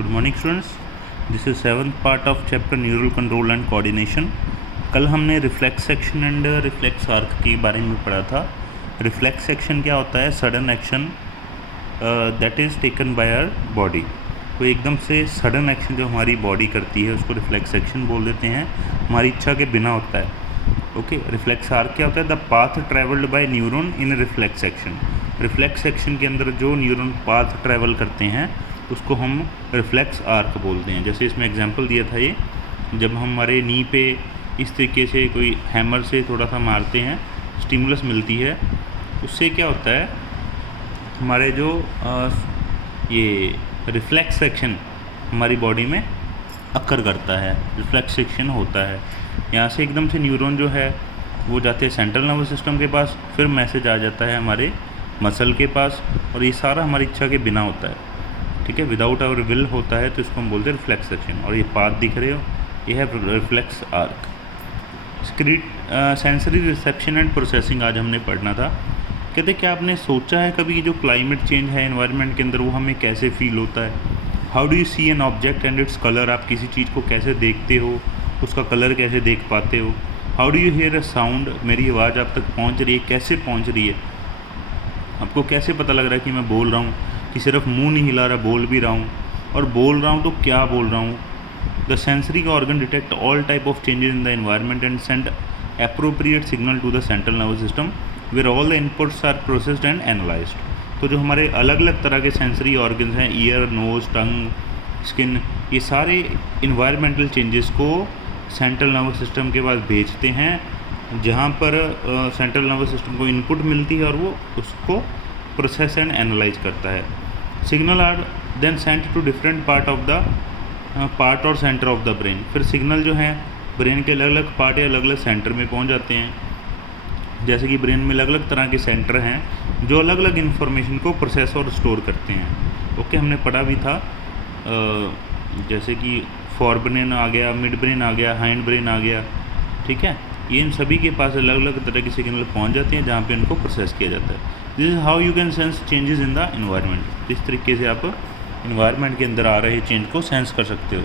Good morning students, this is seventh part of chapter neural control and coordination. कल हमने reflex section and reflex arc के बारे में पढ़ा था। रिफ्लेक्स सेक्शन क्या होता है? Sudden action that is taken by our body. तो एकदम से सडन एक्शन जो हमारी बॉडी करती है उसको रिफ्लेक्स सेक्शन बोल देते हैं, हमारी इच्छा के बिना होता है। ओके, रिफ्लेक्स आर्क क्या होता है? The path travelled bye neuron in reflex section. Reflex section के अंदर जो न्यूरॉन पाथ ट्रैवल करते हैं उसको हम रिफ्लेक्स आर्क बोलते हैं। जैसे इसमें एग्जांपल दिया था, ये जब हम हमारे नी पे इस तरीके से कोई हैमर से थोड़ा सा मारते हैं, स्टिमुलस मिलती है, उससे क्या होता है हमारे जो ये रिफ्लेक्स सेक्शन हमारी बॉडी में अक्कर करता है, रिफ्लेक्स सेक्शन होता है। यहाँ से एकदम से न्यूरॉन जो है वो जाते हैं सेंट्रल नर्वस सिस्टम के पास, फिर मैसेज आ जाता है हमारे मसल के पास, और ये सारा हमारी इच्छा के बिना होता है। ठीक है, विदाउट आवर विल होता है, तो इसको हम बोलते हैं रिफ्लेक्स सेक्शन। और ये पाथ दिख रहे हो, ये है reflex arc. Sensory reception and processing आज हमने पढ़ना था। कहते क्या आपने सोचा है कभी कि जो क्लाइमेट चेंज है एनवायरनमेंट के अंदर वो हमें कैसे फील होता है? How do you see an object and its colour? आप किसी चीज़ को कैसे देखते हो, उसका कलर कैसे देख पाते हो? How do you here a sound? मेरी आवाज़ आप तक पहुंच रही है, कैसे पहुंच रही है? आपको कैसे पता लग रहा है कि मैं बोल रहा हूँ, कि सिर्फ मुंह नहीं हिला रहा, बोल भी रहा हूँ, और बोल रहा हूँ तो क्या बोल रहा हूँ? The sensory organ detect all type of changes in the environment and send appropriate signal to the central nervous system where all the inputs are processed and analysed. तो जो हमारे अलग अलग तरह के सेंसरी ऑर्गन्स हैं, ईयर, नोज, टंग, स्किन, ये सारे इन्वायरमेंटल चेंजेस को सेंट्रल नर्वस सिस्टम के पास भेजते हैं, जहाँ पर सेंट्रल नर्वस सिस्टम को इनपुट मिलती है और वो उसको प्रोसेस एंड एनालाइज करता है। Signal are then sent to different part और सेंटर ऑफ द ब्रेन। फिर सिग्नल जो है ब्रेन के अलग अलग पार्ट या अलग अलग सेंटर में पहुंच जाते हैं। जैसे कि ब्रेन में अलग अलग तरह के सेंटर हैं जो अलग अलग इन्फॉर्मेशन को प्रोसेस और स्टोर करते हैं। ओके, हमने पढ़ा भी था, जैसे कि फॉर ब्रेन आ गया, मिड ब्रेन आ गया, हाइंड ब्रेन आ गया। ठीक है, ये इन सभी के पास अलग अलग तरह के सिग्नल पहुंच जाते हैं जहाँ पे इनको प्रोसेस किया जाता है। This is how you can sense changes in the environment. इस तरीके से आप इन्वायरमेंट के अंदर आ रहे चेंज को सेंस कर सकते हो।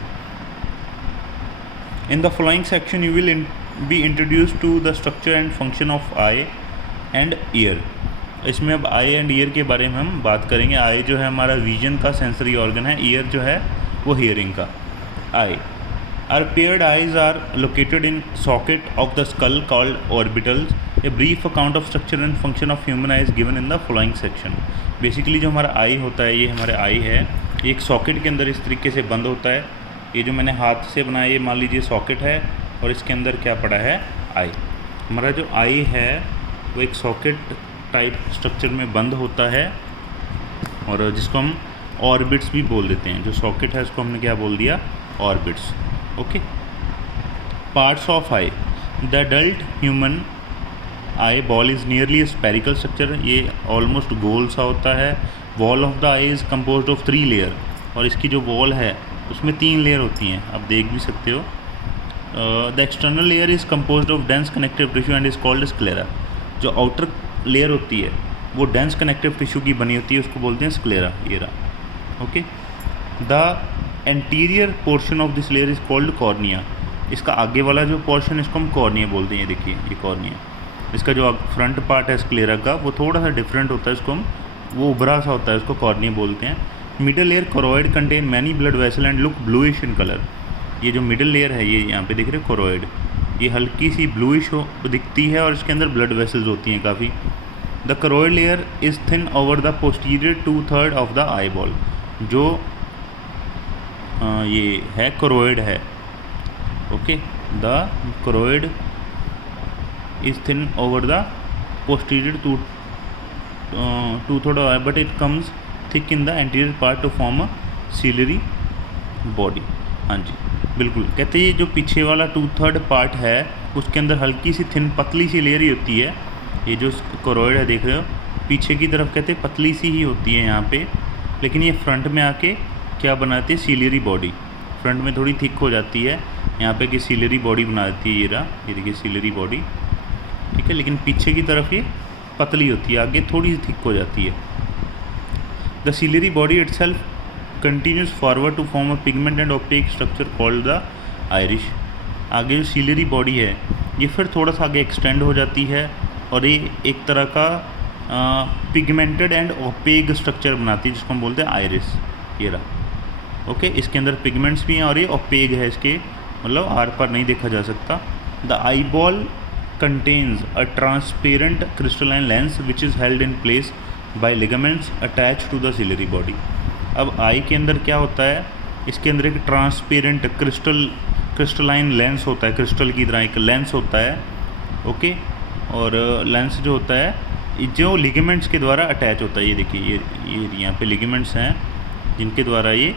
In the following section you will be introduced to the structure and function of eye and ear. इसमें अब आई एंड ईयर के बारे में हम बात करेंगे। आई जो है हमारा विजन का सेंसरी ऑर्गन है, ईयर जो है वो हियरिंग का। आई Our paired eyes are located in socket of the skull called orbitals. A brief account of structure and function of human eye is given in the following section. Basically जो हमारा आई होता है, ये हमारे आई है, ये एक सॉकेट के अंदर इस तरीके से बंद होता है। ये जो मैंने हाथ से बनाया, ये मान लीजिए सॉकेट है, और इसके अंदर क्या पड़ा है? आई। हमारा जो आई है वो एक सॉकेट टाइप स्ट्रक्चर में बंद होता है, और जिसको हम ऑर्बिट्स भी बोल देते हैं। जो सॉकेट है उसको हमने क्या बोल दिया? Orbits. Okay, parts of I. The adult human eye ball is nearly spherical structure. ये ऑलमोस्ट गोल सा होता है। Wall of the I is composed of 3 layer, और इसकी जो वॉल है उसमें 3 लेयर होती हैं, आप देख भी सकते हो। The external layer is composed of dense connective tissue and is called sclera. जो आउटर लेयर होती है वो डेंस कनेक्टिव टिश्यू की बनी होती है, उसको बोलते हैं स्क्लेरा। ये रहा। Okay, the anterior portion of this layer is called cornea. इसका आगे वाला जो पोर्शन, इसको हम कॉर्निया बोलते हैं। ये देखिए, ये कॉर्निया। इसका जो फ्रंट पार्ट है स्क्लेरा का, वो थोड़ा सा डिफरेंट होता है, इसको हम, वो उभरा सा होता है, उसको कॉर्निया बोलते हैं। Middle layer choroid contain many blood vessel and look bluish in colour. ये जो मिडल लेयर है, ये यहाँ पे देख रहे हो कोरोइड, ये हल्की सी ब्लूइश दिखती है, और इसके अंदर ब्लड वेसल्स होती हैं काफ़ी। The choroid layer is thin over the posterior 2/3 of the eye ball. जो ये है कोरोइड है। Okay, the choroid is thin over the posterior 2/3 but it comes thick in the anterior part two form a ciliary body. हाँ जी, बिल्कुल। कहते हैं ये जो पीछे वाला 2/3 पार्ट है उसके अंदर हल्की सी थिन पतली सी लेयर ही होती है। ये जो कोरोइड है देख रहे हो, पीछे की तरफ कहते हैं पतली सी ही होती है यहाँ पे, लेकिन ये फ्रंट में आके क्या बनाती है? Ciliary body. फ्रंट में थोड़ी थिक हो जाती है, यहाँ पे कि सीलरी बॉडी बना देती है। ये रहा, ये देखिए सीलरी बॉडी। ठीक है, लेकिन पीछे की तरफ ये पतली होती है, आगे थोड़ी सी थिक हो जाती है। The ciliary body itself continues forward to form a pigment and opaque structure called the iris. आगे जो सीलरी बॉडी है ये फिर थोड़ा सा आगे एक्सटेंड हो जाती है और ये एक तरह का पिगमेंटेड एंड ओपेक स्ट्रक्चर बनाती है जिसको हम बोलते हैं आयरिस। ये रहा। ओके, इसके अंदर पिगमेंट्स भी हैं और ये ओपेक है, इसके मतलब आर पार नहीं देखा जा सकता। The eye ball contains a transparent crystalline lens which is held in place by ligaments attached to the ciliary body। अब आई के अंदर क्या होता है, इसके अंदर एक ट्रांसपेरेंट क्रिस्टलाइन लेंस होता है, क्रिस्टल की तरह एक लेंस होता है। ओके, और लेंस जो होता है जो लिगामेंट्स के द्वारा अटैच होता है। ये देखिए, ये यहाँ पे लिगामेंट्स हैं जिनके द्वारा ये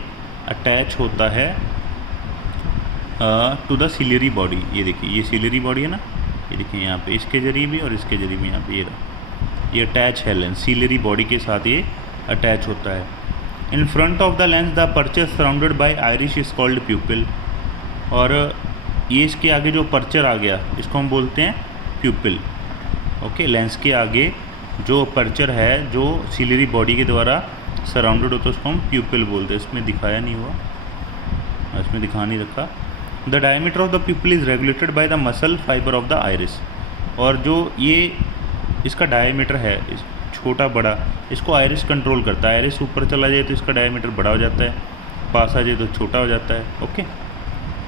अटैच होता है टू द सिलियरी बॉडी। ये देखिए, ये सिलियरी बॉडी है ना, ये देखिए यहाँ पे इसके जरिए भी और इसके जरिए भी यहाँ पे ये अटैच है लेंस, सीलरी बॉडी के साथ ये अटैच होता है। In front of the lens the percher surrounded by Irish is called प्यूपिल। और ये इसके आगे जो पर्चर आ गया इसको हम बोलते हैं प्यूपिल। ओके, लेंस के आगे जो पर्चर है जो सीलरी बॉडी के द्वारा सराउंडेड होता है उसको हम प्यूपिल बोलते हैं। इसमें दिखाया नहीं हुआ, इसमें दिखा नहीं रखा। The diameter of the प्यूपिल is regulated by the muscle fibre of the iris. और जो ये इसका डायमीटर है छोटा बड़ा, इसको आयरिस कंट्रोल करता है। आयरिस ऊपर चला जाए तो इसका डायमीटर बड़ा हो जाता है, पास आ जाए तो छोटा हो जाता है। ओके,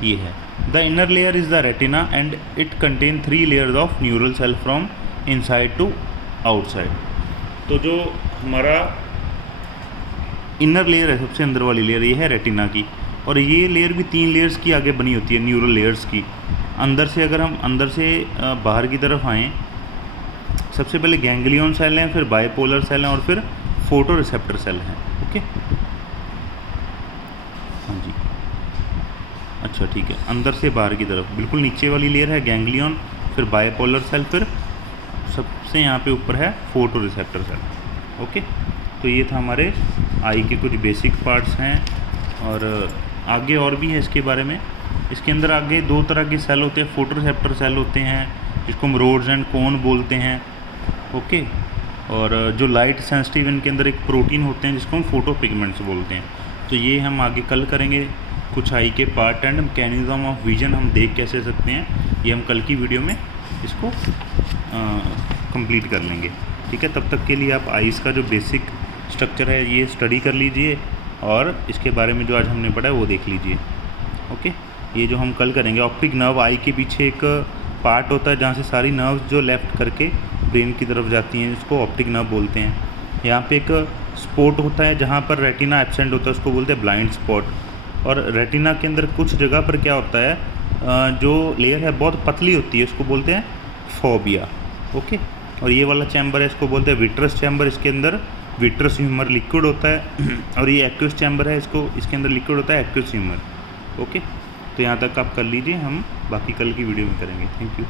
ये है। The inner layer is the retina and it contain 3 layers of neural cell from inside to outside. तो जो हमारा इनर लेयर है, सबसे अंदर वाली लेयर, ये है रेटिना की। और ये लेयर भी 3 लेयर्स की आगे बनी होती है, न्यूरल लेयर्स की। अंदर से अगर हम अंदर से बाहर की तरफ आएँ, सबसे पहले गैंग्लियन सेल हैं, फिर बाइपोलर सेल हैं और फिर फोटो रिसेप्टर सेल हैं। ओके, हाँ जी, अच्छा ठीक है। अंदर से बाहर की तरफ बिल्कुल नीचे वाली लेयर है गैंग्लियन, फिर बाइपोलर सेल, फिर सबसे यहाँ पे ऊपर है फोटो रिसेप्टर सेल। ओके, तो ये था हमारे आई के कुछ बेसिक पार्ट्स हैं और आगे और भी है इसके बारे में। इसके अंदर आगे 2 तरह के सेल होते हैं, फोटो रिसेप्टर सेल होते हैं जिसको हम रोड्स एंड कोन बोलते हैं। ओके, और जो लाइट सेंसिटिव, इनके अंदर एक प्रोटीन होते हैं जिसको हम फोटो पिगमेंट्स बोलते हैं। तो ये हम आगे कल करेंगे। कुछ आई के part and mechanism of vision हम देख कैसे सकते हैं, ये हम कल की वीडियो में इसको कंप्लीट कर लेंगे। ठीक है, तब तक के लिए आप आईज़ का जो बेसिक स्ट्रक्चर है ये स्टडी कर लीजिए और इसके बारे में जो आज हमने पढ़ा है वो देख लीजिए। ओके, ये जो हम कल करेंगे, ऑप्टिक नर्व, आई के पीछे एक पार्ट होता है जहाँ से सारी नर्व्स जो लेफ़्ट करके ब्रेन की तरफ जाती हैं, इसको ऑप्टिक नर्व बोलते हैं। यहाँ पे एक स्पॉट होता है जहाँ पर रेटिना एब्सेंट होता है, उसको बोलते हैं ब्लाइंड स्पॉट। और रेटिना के अंदर कुछ जगह पर क्या होता है, जो लेयर है बहुत पतली होती है, उसको बोलते हैं फोबिया। ओके, और ये वाला चैम्बर है, इसको बोलते हैं विट्रस चैम्बर। इसके अंदर विट्रस ह्यूमर लिक्विड होता है और ये एक्वस चैम्बर है, इसके अंदर लिक्विड होता है एक्वस ह्यूमर। ओके, तो यहाँ तक आप कर लीजिए, हम बाकी कल की वीडियो में करेंगे। Thank you.